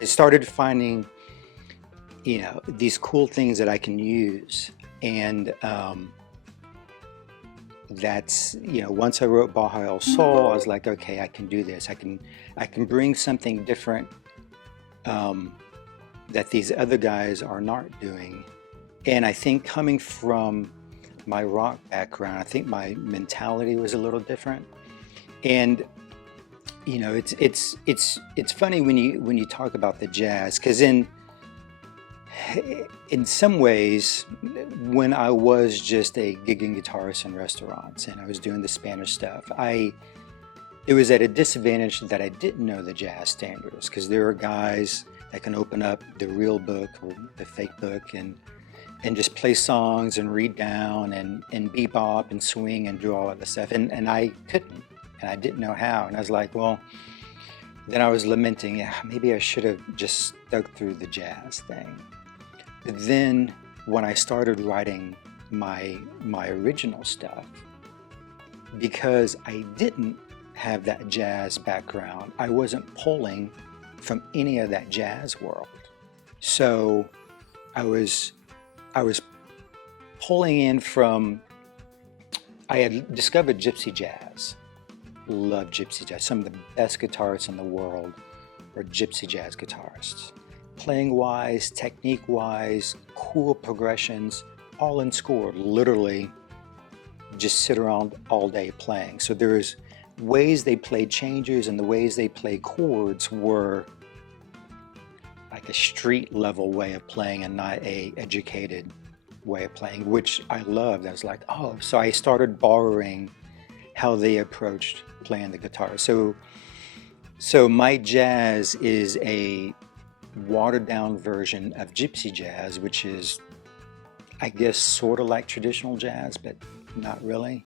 I started finding, these cool things that I can use. And once I wrote Baja El Sol, I was like, okay, I can do this. I can bring something different that these other guys are not doing. And I think coming from my rock background, I think my mentality was a little different. And it's funny when you talk about the jazz, because in some ways, when I was just a gigging guitarist in restaurants and I was doing the Spanish stuff, it was at a disadvantage that I didn't know the jazz standards, because there are guys that can open up the real book or the fake book and just play songs and read down and bebop and swing and do all of this stuff. And I couldn't, and I didn't know how. And I was like, well, then I was lamenting, yeah, maybe I should have just stuck through the jazz thing. But then when I started writing my original stuff, because I didn't have that jazz background, I wasn't pulling from any of that jazz world. So I was pulling in from, I had discovered Gypsy Jazz. Love Gypsy Jazz. Some of the best guitarists in the world are Gypsy Jazz guitarists. Playing wise, technique wise, cool progressions, all in score. Literally just sit around all day playing. So there's ways they played changes, and the ways they play chords were like a street level way of playing and not a educated way of playing, which I loved. I was like, oh, so I started borrowing how they approached playing the guitar. So my jazz is a watered down version of Gypsy Jazz, which is, I guess, sort of like traditional jazz, but not really.